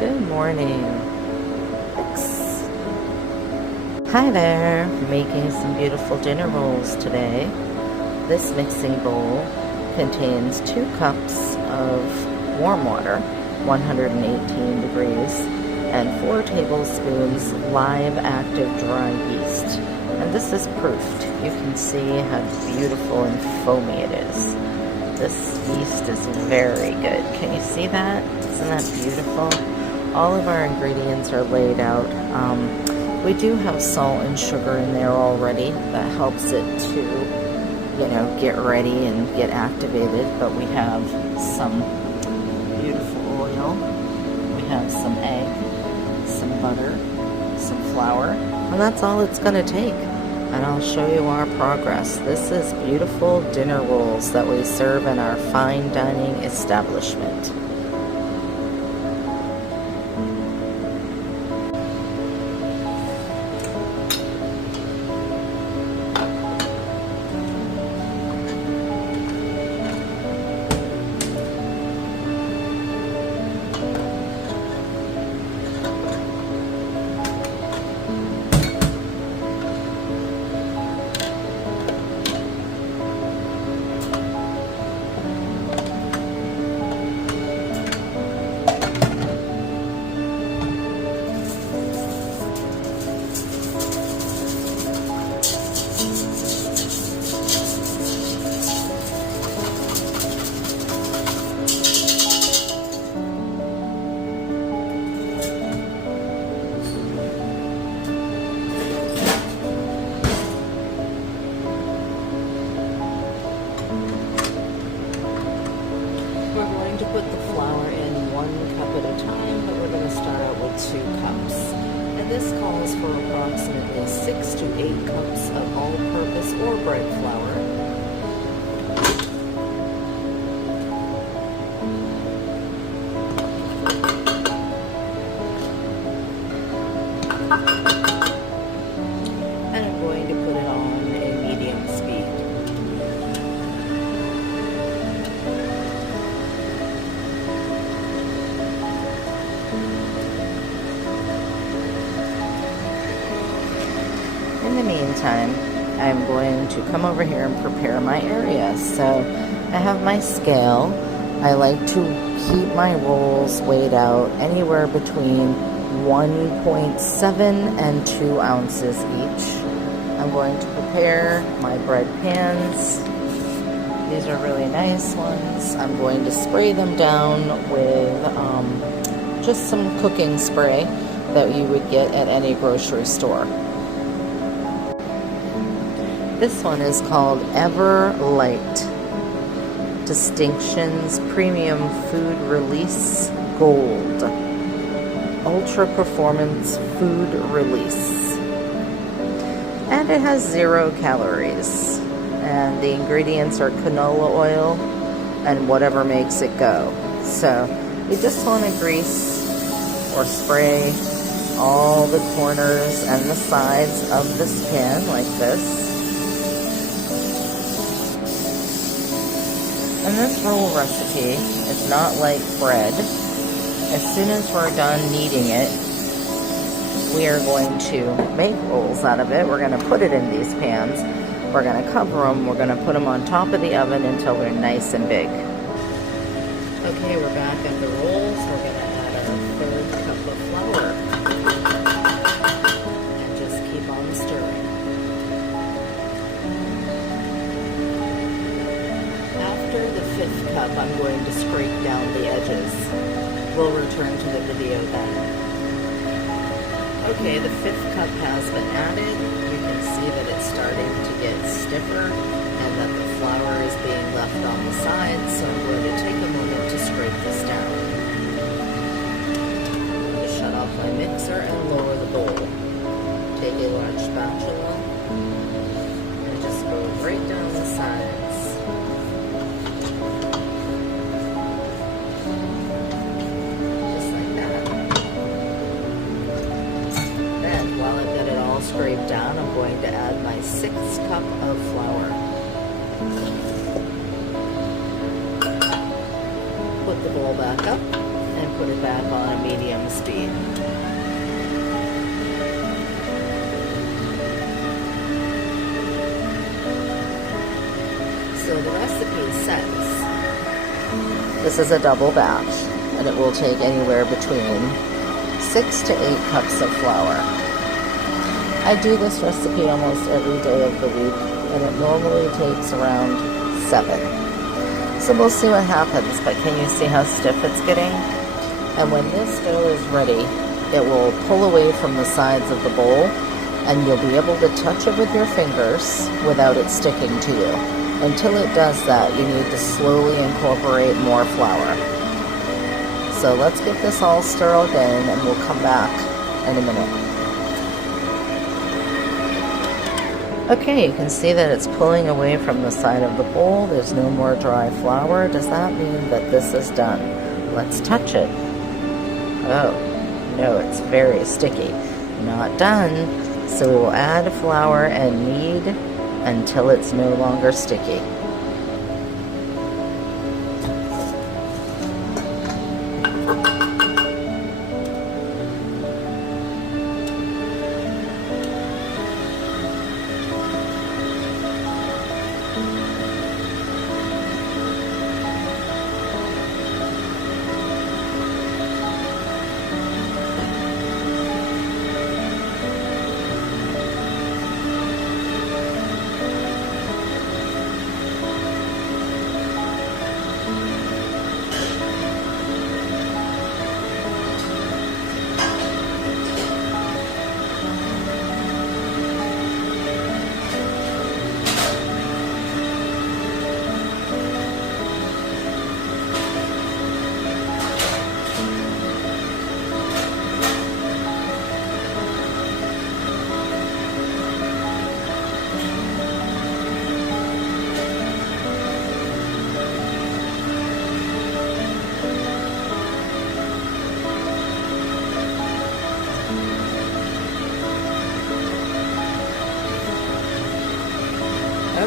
Good morning. Thanks. Hi there. Making some beautiful dinner rolls today. This mixing bowl contains 2 cups of warm water, 118 degrees, and 4 tablespoons live active dry yeast. And this is proofed. You can see how beautiful and foamy it is. This yeast is very good. Can you see that? Isn't that beautiful? All of our ingredients are laid out. We do have salt and sugar in there already. That helps it to, get ready and get activated. But we have some beautiful oil. We have some egg, some butter, some flour, and that's all it's going to take. And I'll show you our progress. This is beautiful dinner rolls that we serve in our fine dining establishment. We're going to put the flour in 1 cup at a time, but we're going to start out with 2 cups. And this calls for approximately 6 to 8 cups of all-purpose or bread flour. And I'm going to put it on a medium speed. In the meantime, I'm going to come over here and prepare my area. So I have my scale. I like to keep my rolls weighed out anywhere between 1.7 and 2 ounces each. I'm going to prepare my bread pans. These are really nice ones. I'm going to spray them down with just some cooking spray that you would get at any grocery store. This one is called Everlight Distinctions Premium Food Release Gold. Ultra Performance Food Release. And it has 0 calories. And the ingredients are canola oil and whatever makes it go. So you just want to grease or spray all the corners and the sides of this pan like this. And this roll recipe is not like bread. As soon as we're done kneading it, we are going to make rolls out of it. We're going to put it in these pans. We're going to cover them. We're going to put them on top of the oven until they're nice and big. Okay, we're back at the rolls. We're going to add our 3rd cup of flour. And just keep on stirring. After the 5th cup, I'm going to scrape down the edges. We'll return to the video then. Okay, the 5th cup has been added. You can see that it's starting to get stiffer and that the flour is being left on the sides, so I'm going to take a moment to scrape this down. I'm going to shut off my mixer and lower the bowl. Take a large spatula and just go right down the sides. Scrape down, I'm going to add my 6th cup of flour. Put the bowl back up and put it back on a medium speed. So the recipe says this is a double batch, and it will take anywhere between 6 to 8 cups of flour. I do this recipe almost every day of the week, and it normally takes around 7. So we'll see what happens, but can you see how stiff it's getting? And when this dough is ready, it will pull away from the sides of the bowl, and you'll be able to touch it with your fingers without it sticking to you. Until it does that, you need to slowly incorporate more flour. So let's get this all stirred in, and we'll come back in a minute. Okay, you can see that it's pulling away from the side of the bowl. There's no more dry flour. Does that mean that this is done? Let's touch it. Oh, no, it's very sticky. Not done. So we will add flour and knead until it's no longer sticky.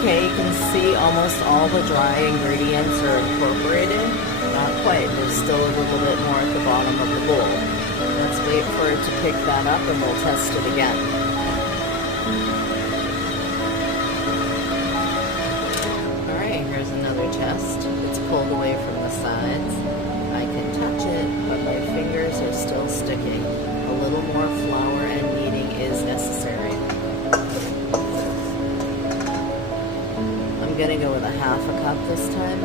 Okay, you can see almost all the dry ingredients are incorporated. Not quite, there's still a little bit more at the bottom of the bowl. Let's wait for it to pick that up and we'll test it again. Alright, here's another test. It's pulled away from the sides. I can touch it, but my fingers are still sticking. A little more flour and kneading is necessary. I'm gonna go with a half a cup this time.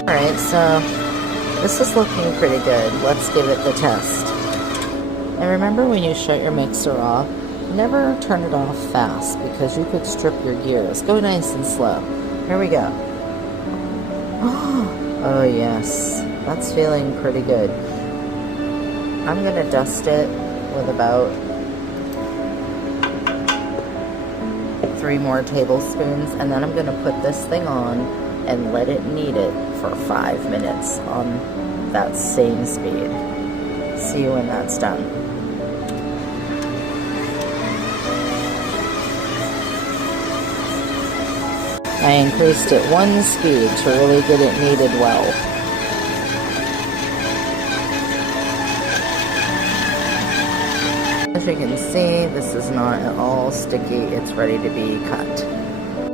Alright, so this is looking pretty good. Let's give it the test. And remember, when you shut your mixer off, never turn it off fast because you could strip your gears. Go nice and slow. Here we go. Oh yes, that's feeling pretty good. I'm gonna dust it with about 3 more tablespoons, and then I'm gonna put this thing on and let it knead it for 5 minutes on that same speed. See you when that's done. I increased it 1 speed to really get it kneaded well. As you can see, this is not at all sticky. It's ready to be cut.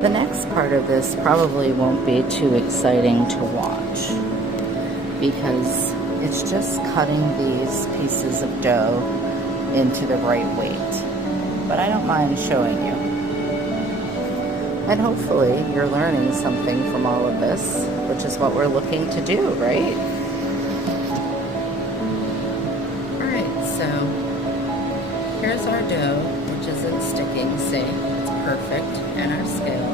The next part of this probably won't be too exciting to watch because it's just cutting these pieces of dough into the right weight. But I don't mind showing you. And hopefully you're learning something from all of this, which is what we're looking to do, right? Alright, so here's our dough, which isn't sticking, see? It's perfect, and our scale.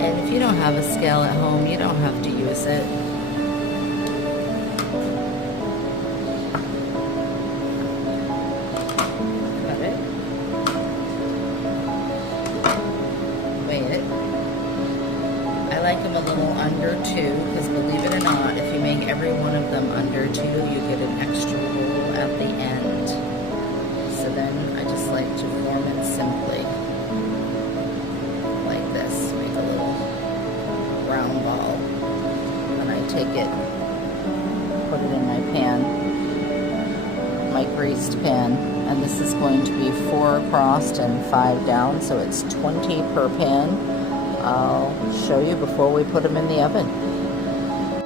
And if you don't have a scale at home, you don't have to use it. Cut it. Weigh it. I like them a little under 2, because believe it or not, if you make every one of them under 2, you get an extra roll at the end. So then I just like to form it simply. take it, put it in my pan, my greased pan, and this is going to be 4 across and 5 down, so it's 20 per pan. I'll show you before we put them in the oven.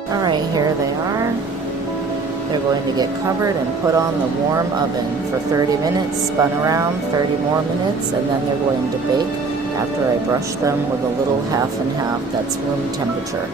Alright, here they are. They're going to get covered and put on the warm oven for 30 minutes, spun around 30 more minutes, and then they're going to bake after I brush them with a little half and half that's room temperature.